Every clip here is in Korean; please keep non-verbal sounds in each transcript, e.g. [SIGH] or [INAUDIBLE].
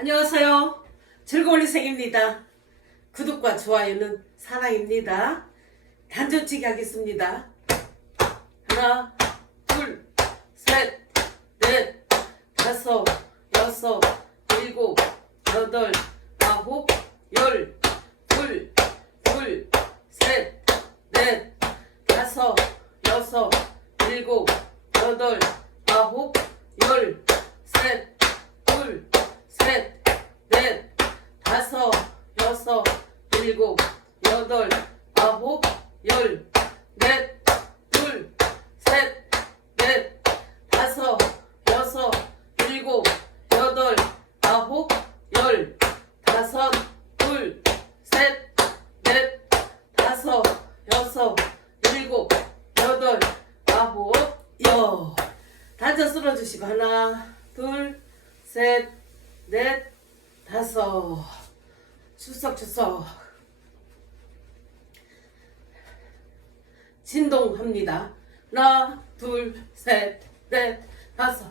안녕하세요. 즐거운 인생입니다. 구독과 좋아요는 사랑입니다. 단전치기 하겠습니다. 하나, 둘, 셋, 넷, 다섯, 여섯, 일곱, 여덟, 아홉, 열, 둘, 둘, 셋, 넷, 다섯, 여섯, 일곱, 여덟, 아홉, 열, 셋, 둘, 셋, 넷, 다섯, 여섯, 일곱, 여덟, 아홉, 열, 넷, 둘, 셋, 넷, 다섯, 여섯, 일곱, 여덟, 아홉, 열, 다섯, 둘, 셋, 넷, 다섯, 여섯, 일곱, 여덟, 아홉, 열. 단자 쓸어주시고 하나, 둘, 셋, 넷, 다섯. 출석출석. 진동합니다. 하나, 둘, 셋, 넷, 다섯,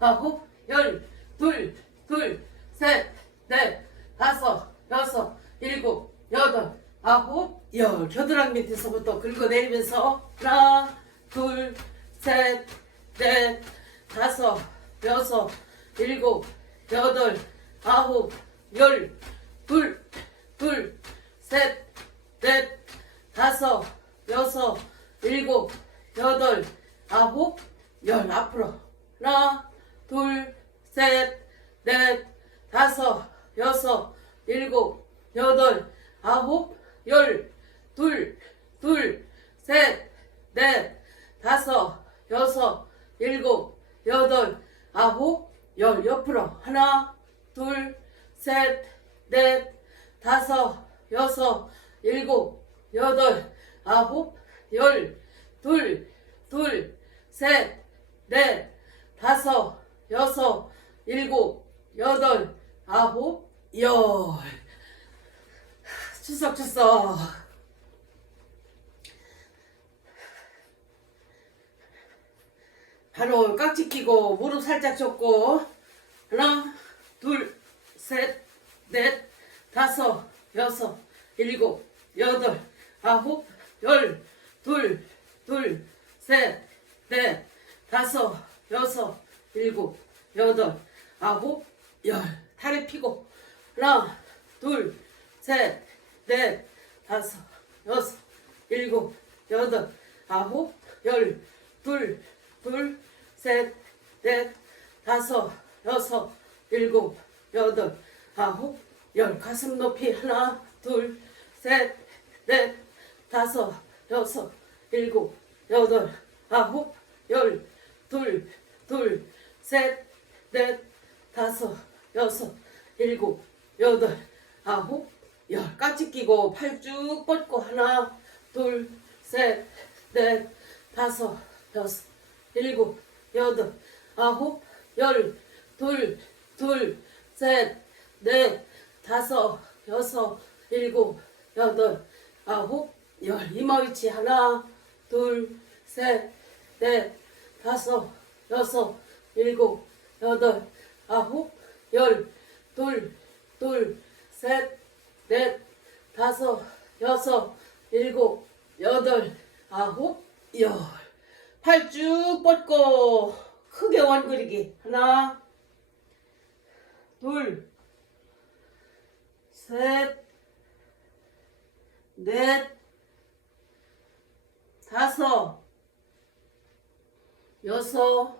아홉, 열. 둘, 둘, 셋, 넷, 다섯, 여섯, 일곱, 여덟, 아홉, 열. 겨드랑이 밑에서부터 긁어내리면서 하나, 둘, 셋, 넷, 다섯, 여섯, 일곱, 여덟, 아홉, 열. 둘, 둘, 셋, 넷, 다섯, 여섯, 일곱, 여덟, 아홉, 열. 앞으로. 하나, 둘, 셋, 넷, 다섯, 여섯, 일곱, 여덟, 아홉, 열. 둘, 둘, 셋, 넷, 다섯, 여섯, 일곱, 여덟, 아홉, 열. 옆으로. 하나, 둘, 셋, 넷, 다섯, 여섯, 일곱, 여덟, 아홉, 열. 둘, 둘, 셋, 넷, 다섯, 여섯, 일곱, 여덟, 아홉, 열. 추석 추석. 바로 깍지 끼고 무릎 살짝 접고 하나, 둘, 셋, 넷, 다섯, 여섯, 일곱, 여덟, 아홉, 열, 둘, 둘, 셋, 넷, 다섯, 여섯, 일곱, 여덟, 아홉, 열. 다리 펴고 하나, 둘, 셋, 넷, 다섯, 여섯, 일곱, 여덟, 아홉, 열, 둘, 둘, 셋, 넷, 다섯, 여섯, 일곱, 여덟, 아홉, 열. 가슴 높이 하나, 둘, 셋, 넷, 다섯, 여섯, 일곱, 여덟, 아홉, 열, 둘, 둘, 셋, 넷, 다섯, 여섯, 일곱, 여덟, 아홉, 열. 까치 끼고 팔 쭉 뻗고 하나, 둘, 셋, 넷, 다섯, 여섯, 일곱, 여덟, 아홉, 열, 둘, 둘, 셋, 넷, 다섯, 여섯, 일곱, 여덟, 아홉, 열. 이마 위치 하나, 둘, 셋, 넷, 다섯, 여섯, 일곱, 여덟, 아홉, 열. 둘, 둘, 셋, 넷, 다섯, 여섯, 일곱, 여덟, 아홉, 열. 팔 쭉 뻗고 크게 원그리기. 하나, 둘, 셋, 넷, 다섯, 여섯,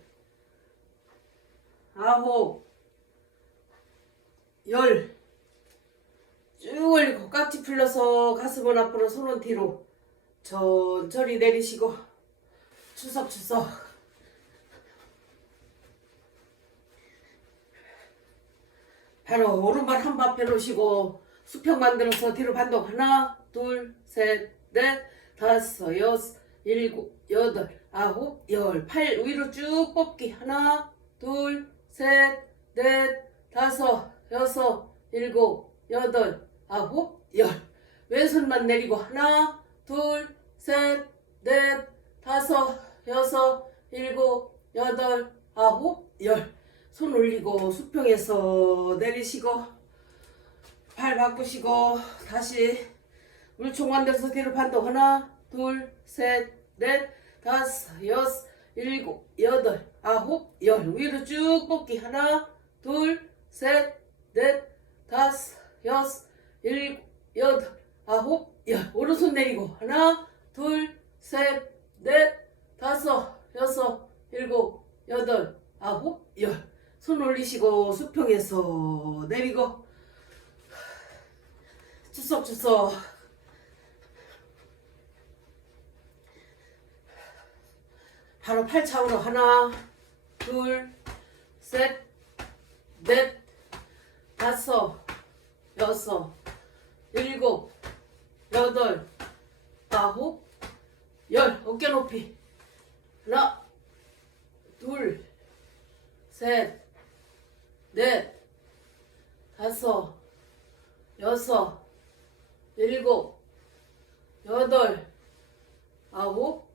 아홉, 열. 쭉 올리고 깍지 풀러서 가슴은 앞으로 손은 뒤로 천천히 내리시고 추석추석. 바로 오른발 한번 펴놓으시고 수평 만들어서 뒤로 반동. 하나 둘 셋 넷 다섯 여섯 일곱 여덟 아홉 열 팔 위로 쭉 뽑기. 하나 둘 셋 넷 다섯 여섯 일곱 여덟 아홉 열. 왼손만 내리고 하나 둘 셋 넷 다섯 여섯 일곱 여덟 아홉 열. 손 올리고 수평에서 내리시고 팔 바꾸시고 다시 물총 만들어서 뒤로 반동 하나 둘 셋 넷 다섯 여섯 일곱 여덟 아홉 열. 위로 쭉 뽑기. 하나 둘 셋 넷 다섯 여섯 일곱 여덟 아홉 열. 오른손 내리고. 하나 둘 셋 넷 다섯 여섯 일곱 여덟 아홉 열. 손 올리시고 수평에서 내리고. 추석 추석 바로 팔차으로 하나 둘 셋 넷 다섯 여섯 일곱 여덟 아홉 열. 어깨 높이. 하나 둘 셋 넷 다섯 여섯 일곱 여덟 아홉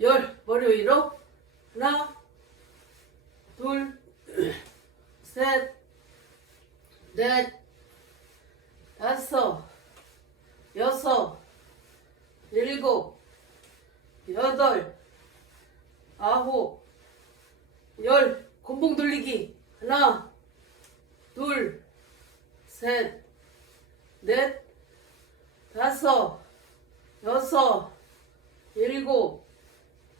열 위로. 하나 둘셋넷 [CLEARS THROAT] 다섯 여섯 일곱 여덟 아홉 열. 곤봉 돌리기. 하나 둘셋넷 다섯 여섯 일곱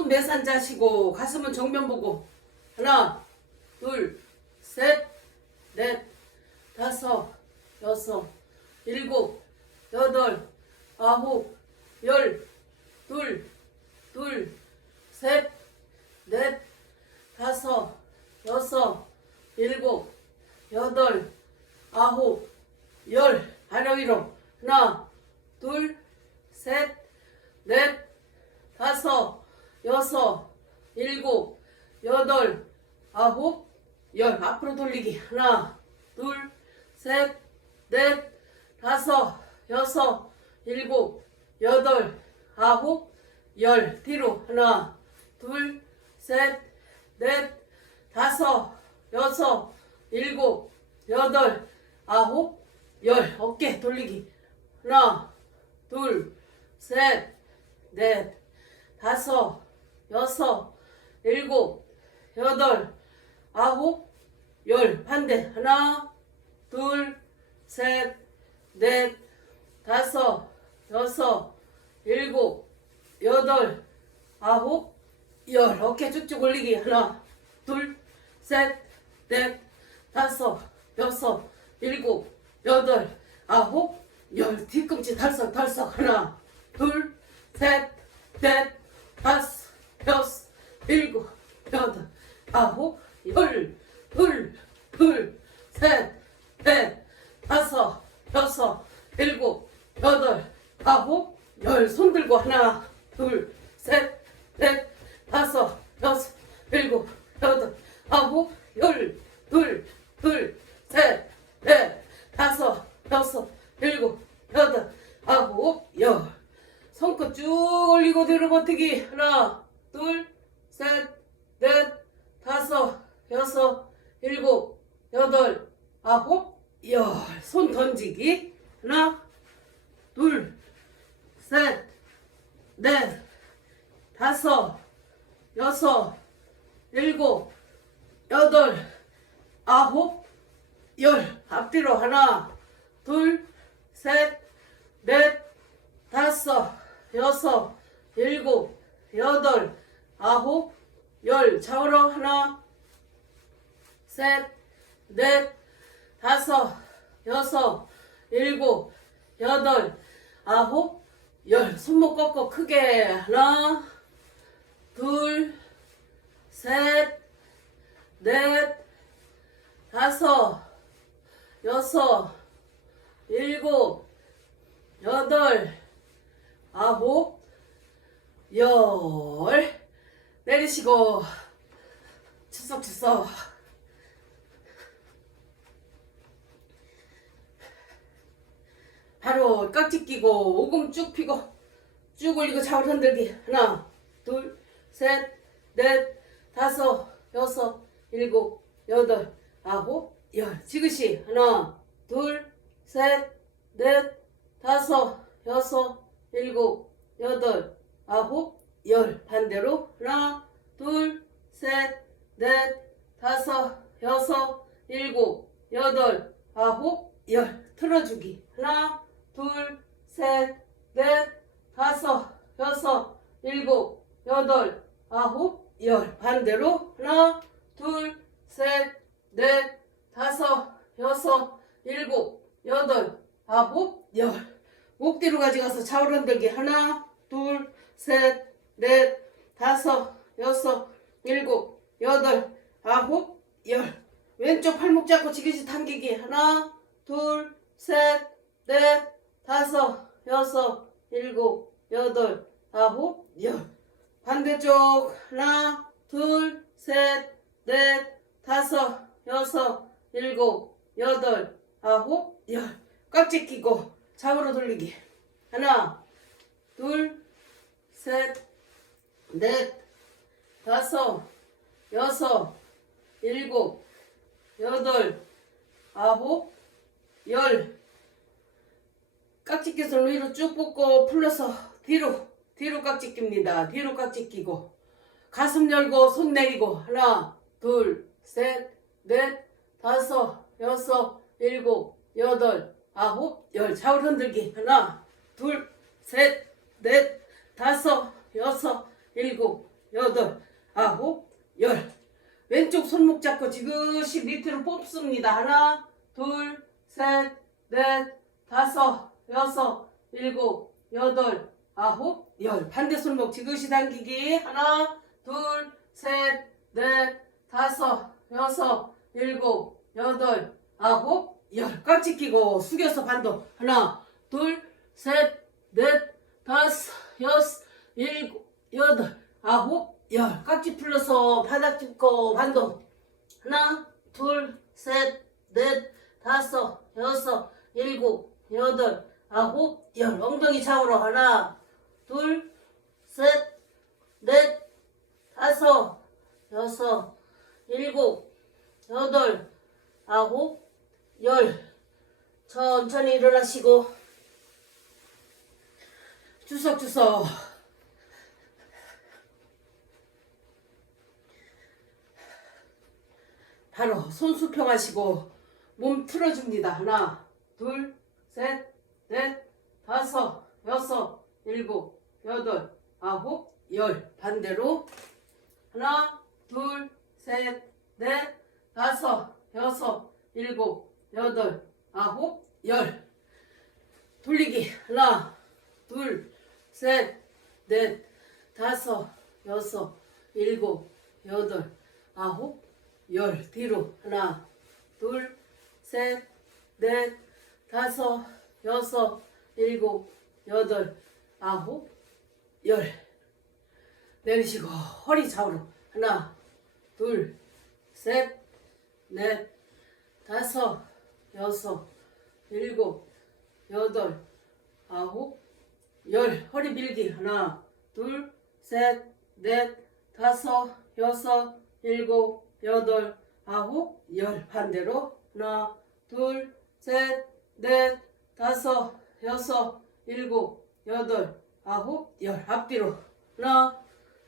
손 매산 자시고 가슴은 정면 보고. 하나 둘셋넷 다섯 여섯 일곱 여덟 아홉 열둘둘셋넷 다섯 여섯 일곱 여덟 아홉 열. 발을 위로. 하나 둘셋넷 다섯 여섯 일곱 여덟 아홉 열. 앞으로 돌리기. 하나 둘 셋 넷 다섯 여섯 일곱 여덟 아홉 열. 뒤로. 하나 둘 셋 넷 다섯 여섯 일곱 여덟 아홉 열. 어깨 돌리기. 하나 둘 셋 넷 다섯 여섯 일곱 여덟 아홉 열. 반대. 하나 둘 셋 넷 다섯 여섯 일곱 여덟 아홉 열. 어깨 쭉쭉 올리기. 하나 둘 셋 넷 다섯 여섯 일곱 여덟 아홉 열. 뒤꿈치 덜썩 덜썩. 하나 둘 셋 넷 다섯 여섯 일곱 여덟 아홉 열 둘 둘 셋 넷 다섯 여섯 일곱 여덟 아홉 열 손 들고 하나 둘 셋 넷 다섯 여섯 일곱 여덟 아홉 열둘둘셋넷 다섯 여섯 일곱 여덟 아홉 열 손끝 쭉 올리고 뒤로 버티기 하나 둘셋넷 다섯 여섯 일곱 여덟 아홉 열 손 던지기 하나 둘셋넷 다섯 여섯 일곱 여덟 아홉 열 앞뒤로 하나 둘 셋 넷 다섯 여섯 일곱 여덟 아홉 열. 좌우로 하나 셋 넷 다섯 여섯 일곱 여덟 아홉 열. 손목 꺾고 크게. 하나 둘 셋, 넷, 다섯, 여섯, 일곱, 여덟, 아홉, 열. 내리시고, 추석추석. 바로 깍지 끼고, 오금 쭉 피고, 쭉 올리고 좌우로 흔들기. 하나, 둘, 셋, 넷, 다섯, 여섯, 일곱, 여덟, 아홉, 열. 지그시 하나, 둘, 셋, 넷, 다섯, 여섯, 일곱, 여덟, 아홉, 열. 반대로 하나, 둘, 셋, 넷, 다섯, 여섯, 일곱, 여덟, 아홉, 열. 틀어주기 하나, 둘, 셋, 넷, 다섯, 여섯, 일곱, 여덟, 아홉, 열. 반대로 하나, 둘, 셋, 넷, 다섯, 여섯, 일곱, 여덟, 아홉, 열. 목 뒤로 가져가서 좌우로 흔들기 하나, 둘, 셋, 넷, 다섯, 여섯, 일곱, 여덟, 아홉, 열. 왼쪽 팔목 잡고 지그시 당기기 하나, 둘, 셋, 넷, 다섯, 여섯, 일곱, 여덟, 아홉, 열. 반대쪽 하나 둘 셋 넷 다섯 여섯 일곱 여덟 아홉 열 깍지 끼고 좌우로 돌리기. 하나 둘 셋 넷 다섯 여섯 일곱 여덟 아홉 열. 깍지 끼서 위로 쭉 뻗고 풀러서 뒤로 뒤로 깍지 낍니다. 뒤로 깍지 끼고. 가슴 열고 손 내리고. 하나 둘 셋 넷 다섯 여섯 일곱 여덟 아홉 열. 좌우로 흔들기. 하나 둘 셋 넷 다섯 여섯 일곱 여덟 아홉 열. 왼쪽 손목 잡고 지그시 밑으로 뽑습니다. 하나 둘 셋 넷 다섯 여섯 일곱 여덟 아홉 열. 반대 손목 지그시 당기기. 하나 둘 셋 넷 다섯 여섯 일곱 여덟 아홉 열 깍지 끼고 숙여서 반도. 하나 둘셋넷 다섯 여섯 일곱 여덟 아홉. 열 깍지 풀러서 바닥 짚고 반도. 하나 둘셋넷 다섯 여섯 일곱 여덟 아홉. 열 엉덩이 좌우로 하나 둘, 셋, 넷, 다섯, 여섯, 일곱, 여덟, 아홉, 열. 천천히 일어나시고 주석주석 바로 손 수평 하시고 몸 틀어줍니다. 하나, 둘, 셋, 넷, 다섯, 여섯, 일곱, 여덟, 아홉, 열. 반대로 하나, 둘, 셋, 넷, 다섯, 여섯, 일곱, 여덟, 아홉, 열. 돌리기. 하나, 둘, 셋, 넷, 다섯, 여섯, 일곱, 여덟, 아홉, 열. 뒤로. 하나, 둘, 셋, 넷, 다섯, 여섯, 일곱, 여덟, 아홉, 열. 내리시고 허리 좌우로 하나, 둘, 셋, 넷, 다섯, 여섯, 일곱, 여덟, 아홉, 열. 허리 밀기 하나, 둘, 셋, 넷, 다섯, 여섯, 일곱, 여덟, 아홉, 열. 반대로 하나, 둘, 셋, 넷, 다섯, 여섯, 일곱, 여덟, 아홉, 열. 앞뒤로 하나,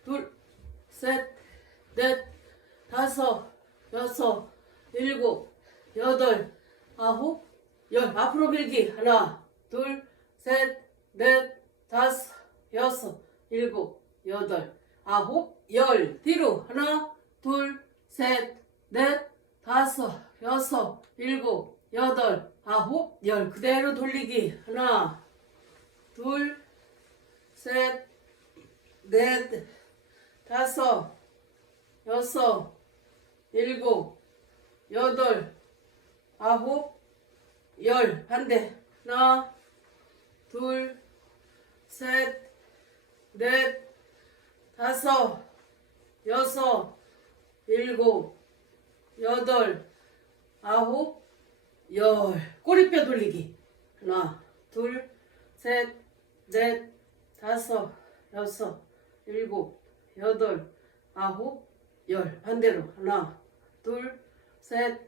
둘, 셋, 넷, 다섯, 여섯, 일곱, 여덟, 아홉, 열. 앞으로 밀기. 하나, 둘, 셋, 넷, 다섯, 여섯, 일곱, 여덟, 아홉, 열. 뒤로. 하나, 둘, 셋, 넷, 다섯, 여섯, 일곱, 여덟, 아홉, 열. 그대로 돌리기. 하나, 둘, 셋, 넷, 다섯, 여섯, 일곱, 여덟, 아홉, 열. 반대. 하나, 둘, 셋, 넷, 다섯, 여섯, 일곱, 여덟, 아홉, 열. 꼬리뼈 돌리기. 하나, 둘, 셋, 넷, 다섯, 여섯, 일곱, 여덟, 아홉, 열. 반대로. 하나, 둘, 셋,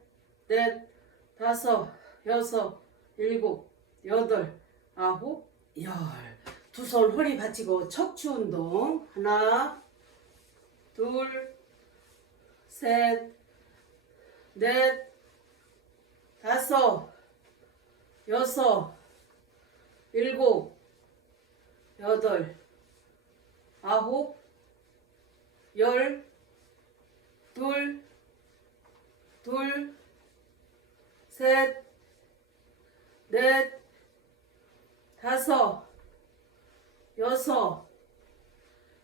넷, 다섯, 여섯, 일곱, 여덟, 아홉, 열. 두 손 허리 받치고 척추 운동. 하나, 둘, 셋, 넷, 다섯, 여섯, 일곱, 여덟, 아홉, 열, 둘, 둘, 셋, 넷, 다섯, 여섯,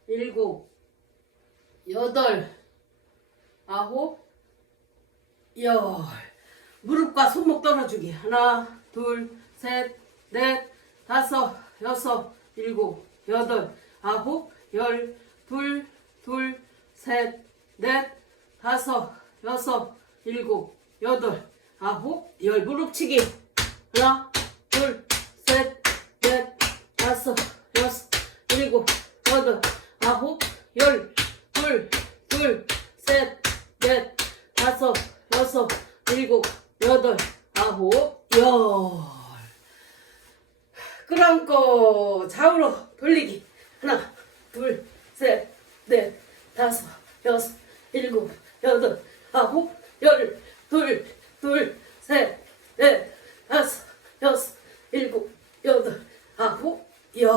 일곱, 여덟, 아홉, 열. 무릎과 손목 떨어주기. 하나, 둘, 셋, 넷, 다섯, 여섯, 일곱, 여덟, 아홉, 열, 둘, 둘, 셋, 넷, 다섯, 여섯, 일곱, 여덟, 아홉, 열. 무릎치기. 하나, 둘, 셋, 넷, 다섯, 여섯, 일곱, 여덟, 아홉, 열, 둘, 둘, 셋, 넷, 다섯, 여섯, 일곱, 여덟, 아홉, 열. 끌어안고 좌우로 돌리기. 하나, 둘, 셋, 넷, 다섯, 여섯, 일곱, 여덟, 아홉, 열, 둘, 둘, 셋, 넷, 다섯, 여섯, 일곱, 여덟, 아홉, 열.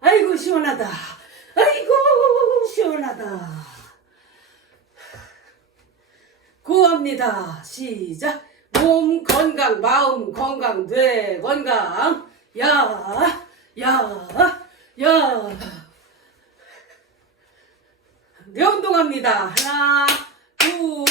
아이고 시원하다. 아이고 시원하다. 구합니다. 시작. 몸 건강, 마음 건강, 뇌 건강. 야, 야, 야. 네 운동합니다. 하나, 둘,